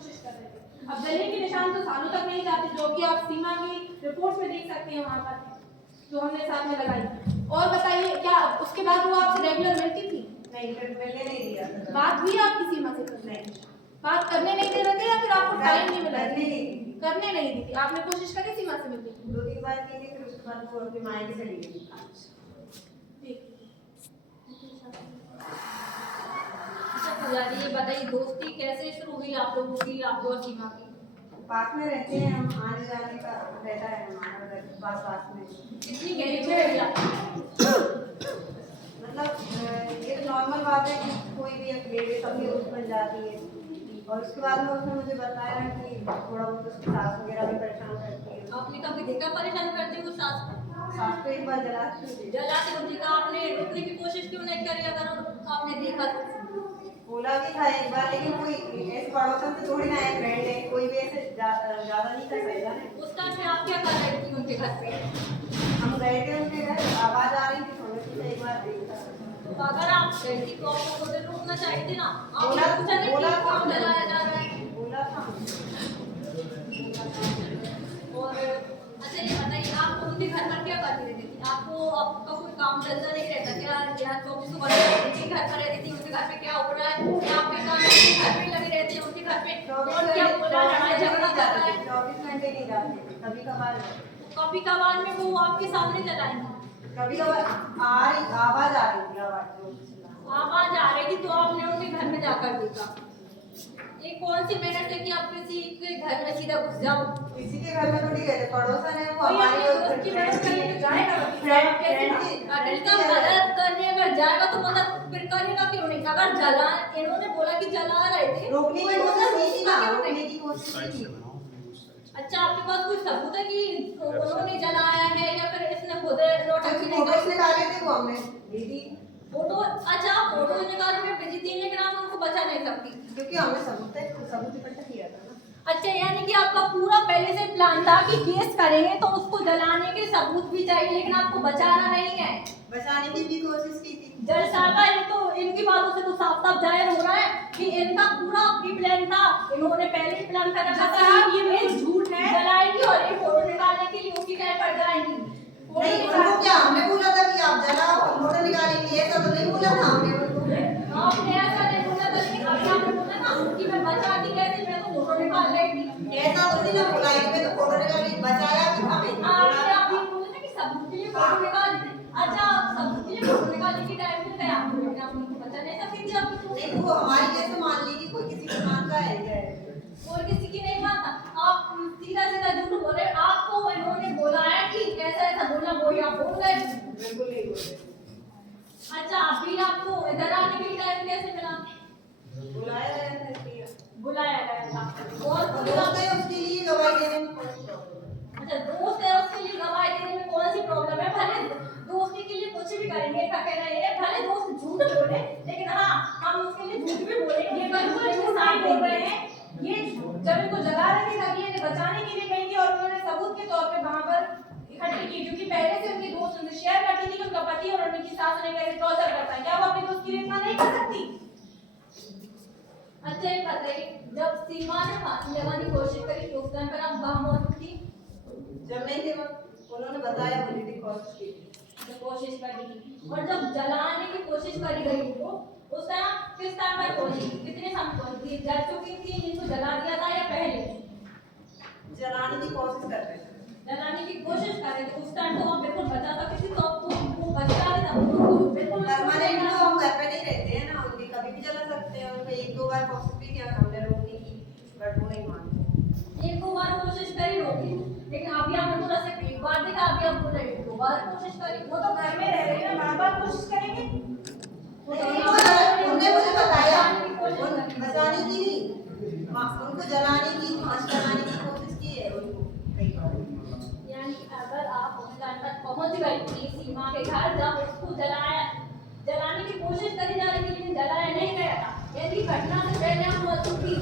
कोशिश कर रहे थे। अब गले के निशान तो सालों तक नहीं जाते, जो कि आप सीमा की रिपोर्ट में देख सकते हैं वहाँ पर जो हमने साथ में लगाई। और बताइए क्या उसके बाद वो आपसे रेगुलर मिलती थी? नहीं, फिर मिलने नहीं दिया था। बात हुई आपकी सीमा से? नहीं, बात करने नहीं दे रहे थे या फिर आपको टाइम नहीं मिला? करने नहीं दी थी। आपने कोशिश करी सीमा से मिलने की? 2-3 बार की थी, फिर उसके बाद वो अपनी मायके चली गई। अच्छा पूजा जी, ये बताइए दोस्ती कैसे शुरू हुई आप लोगों की, आप और सीमा की? पास में रहते हैं हम, आने जाने का रहता है हमारा घर पास में। कितनी गहरी है आप? मतलब ये नॉर्मल बात है कि कोई भी एक लेडी सबकी दोस्त बन जाती है। और उसके बाद में उसने मुझे बताया कि थोड़ा बहुत उसकी सास वगैरह भी परेशान करती है। आपने कभी देखा परेशान करती हुई सास को? सास को एक बार जलाती है। जलाते हो देखा आपने, रोकने की कोशिश क्यों नहीं करी? अगर आपने देखा तो बोला भी था एक बार, लेकिन कोई ऐसे पड़ोसन से थोड़ी ना है, फ्रेंड है, कोई भी ऐसे ज्यादा नहीं कर सकता है। उस टाइम पे आप क्या कर रही थी उनके घर पे? हम गए थे उनके घर, आवाज आ रही थी, सोने से एक बार देखा। तो अगर आप गई थी तो आपको उधर रोकना चाहिए थी ना। आप बोला पूछा नहीं बोला कि था, क्यों जलाया जा रहा है? बोला था। और अच्छा ये बताइए, आप उनके घर पर क्या करती रहती थी? आपको आपका कोई काम धंधा नहीं रहता क्या? या 24 घंटे उनके घर पर रहती थी? उनके घर पे क्या हो रहा है या आपके काम उनके घर पे लगी रहती है? उनके घर पे और क्या हो रहा है, लड़ाई झगड़ा कर रहा है? 24 घंटे नहीं जाते, कभी कभार। कभी कभार में वो आपके सामने जलाएंगे? कभी कभार आवाज आ रही थी, आवाज आ रही थी तो आपने उनके घर में जाकर देखा? ये कौन सी मेहनत है कि आप किसी के घर में सीधा घुस जाओ? किसी के घर में थोड़ी गए थे, पड़ोसन है वो, कोई हमारी अपने दोस्त की मदद करने तो जाएगा, फ्रेंड अगर का मदद करने अगर जाएगा तो मदद फिर करेगा क्यों नहीं? अगर जला, इन्होंने बोला कि जला रहे थे, रोकने की कोशिश की थी ना, रोकने की कोशिश की थी। अच्छा आपके पास कोई सबूत है कि उन्होंने जलाया है या फिर इसने खुद नोटंकी नहीं फोटोज की? निकाले थे वो हमने दी थी, फोटो? अच्छा आप फोटो निकालने में बिजी थी लेकिन आप उनको बचा नहीं सकती? क्योंकि हमने सबूत इकट्ठा किया था ना। अच्छा यानी कि आपका पूरा पहले से प्लान था कि केस करेंगे तो उसको जलाने के सबूत भी चाहिए, लेकिन आपको बचाना नहीं है। बचाने की भी कोशिश की थी। जज साहब ये तो इनकी बातों से तो साफ साफ जाहिर हो रहा है कि इनका पूरा प्री प्लान था, इन्होंने पहले ही प्लान कर रखा था। साहब ये मेरी झूठ है। जलाएंगी और ये फोटो निकालने के लिए उसी टाइम पर जाएंगी। नहीं, उनको क्या हमने बोला था कि आप जलाओ फोटो निकालेंगे, ऐसा तो नहीं बोला था हमने उनको। आपने ऐसा नहीं बोला था, लेकिन अभी आपने बोला ना कि मैं बचाती कैसे, मैं तो फोटो निकाल रही थी। ऐसा तो नहीं ना बोला है कि मैं तो फोटो निकाली, बचाया भी था मैंने। आपने अभी बोला ना कि सबूत के लिए फोटो निकाल दी। अच्छा सबूत के लिए फोटो निकालने के टाइम पे क्या आपने बोला आप उनको बचा नहीं सकती थी? आप नहीं, वो हमारी कैसे मान ली कि कोई किसी की मानता है क्या है? और किसी की नहीं मानता। आप सीधा सीधा झूठ बोल रहे हैं। आपको इन्होंने बोला है कि ऐसा ऐसा बोलना, वो आप बोल रहे हैं। बिल्कुल नहीं बोले। अच्छा अभी आपको इधर आने के लिए टाइम कैसे मिला? बुलाया गया था इसलिए। बुलाया गया था और दोस्त है उसके लिए गवाही देने में कोई प्रॉब्लम नहीं। अच्छा दोस्त है उसके लिए गवाही देने में कौन सी प्रॉब्लम है? भले दोस्ती के लिए कुछ भी करेंगे, क्या कह रहे हैं, भले दोस्त झूठ बोले लेकिन हाँ हम उसके लिए झूठ भी बोलेंगे। ये बिल्कुल झूठ नहीं बोल रहे हैं। ये जब इनको जला रहे थे तभी इन्हें बचाने के लिए गई थी और उन्होंने सबूत के तौर पे वहां पर इकट्ठी की, क्योंकि पहले से उनकी दोस्त उनसे शेयर करती थी कि उनका पति और उनकी सास ने कैसे टॉर्चर करता है। क्या वो अपनी दोस्त की रेप नहीं कर सकती? अच्छा ये बताइए, जब सीमा ने फांसी लगाने की कोशिश करी तो उस टाइम पर आप वहां मौजूद थी? जब नहीं थे उन्होंने बताया मुझे भी कोशिश की थी। जब कोशिश करी थी और जब जलाने की कोशिश करी गई वो उस टाइम किस टाइम पर पहुंची? कितने समय पहुंची थी? जल चुकी थी, इनको जला दिया था या पहले? जलाने की कोशिश कर रहे थे। जलाने की कोशिश कर रहे थे उस टाइम तो आप बिल्कुल बचा सकती थी, तो आपको वो बचा भी था वो बिल्कुल परमानेंट तो हम घर पे नहीं रहते हैं ना, उनके कभी भी जला सकते हैं। उनको 1-2 बार कोशिश भी किया हमने रोकने की, बट वो नहीं मानते। 1-2 बार कोशिश करी होगी, लेकिन अभी आपने बोला सिर्फ एक बार देखा, अभी आप बोल रहे 2 बार कोशिश करी। वो तो घर में रह रहे हैं ना, बार-बार कोशिश करेंगे। उन्होंने मुझे बताया बचाने की नहीं, उनको जलाने की, फांसी लगाने की कोशिश की है उनको कई बार। यानी अगर आप उस टाइम तक पहुंच गई थी सीमा के घर जब उसको जलाने की कोशिश करी जा रही थी लेकिन जलाया नहीं गया था, यदि घटना से पहले हम मौजूद थी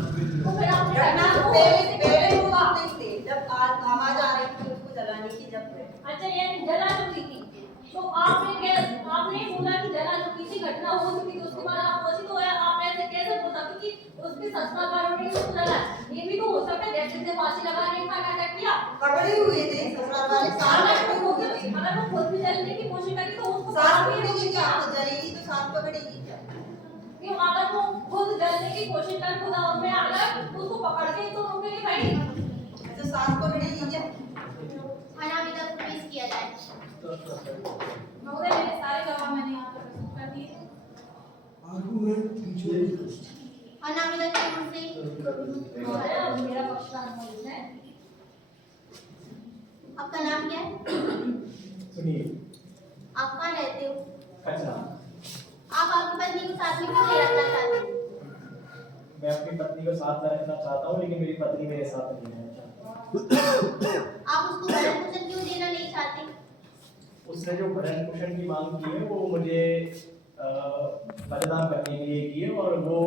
तो फिर आपने घटना से पहले वो बात नहीं थे, जब आवाज आ रही थी उसको जलाने की जब। अच्छा यानी जला चुकी थी। तो आपने बोला कि जना चुकी थी, घटना हो चुकी थी, उसके बाद आप पहुंची, तो आप ऐसे कैसे बोल सकते कि उसके ससुराल वालों ने उसको जला? ये भी तो हो सकता है जैसे से फांसी लगाने का नाटक किया। पकड़े हुए थे ससुराल वाले, साथ पकड़े हुए थे। अगर वो खुद भी जलने की कोशिश करी तो उसको साथ फांसी नहीं पकड़ेगी होगी क्या? क्या? वो जलेगी तो साथ पकड़ेगी क्या? क्यों? अगर वो खुद जलने की कोशिश कर खुदा में अगर उसको पकड़ के तो रोकेगी भाई। अच्छा, साथ पकड़ेगी क्या? अनामिका को पेश किया जाए। महोदय मेरे सारे गवाह मैंने यहाँ पर प्रस्तुत कर दिए। अनामिका की ओर से महोदय मेरा पक्षकार मौजूद है। आपका नाम क्या है? सुनिए। आप कहाँ रहते हो? अच्छा, आप आपकी पत्नी को साथ में क्यों ले रखना चाहते हैं? मैं अपनी पत्नी को साथ में रखना चाहता हूँ, लेकिन मेरी पत्नी मेरे साथ नहीं रहना चाहती। आप उसको भरण पोषण क्यों देना नहीं चाहते? उसने जो भरण पोषण की मांग की है वो मुझे मतदान करने के लिए की है, और वो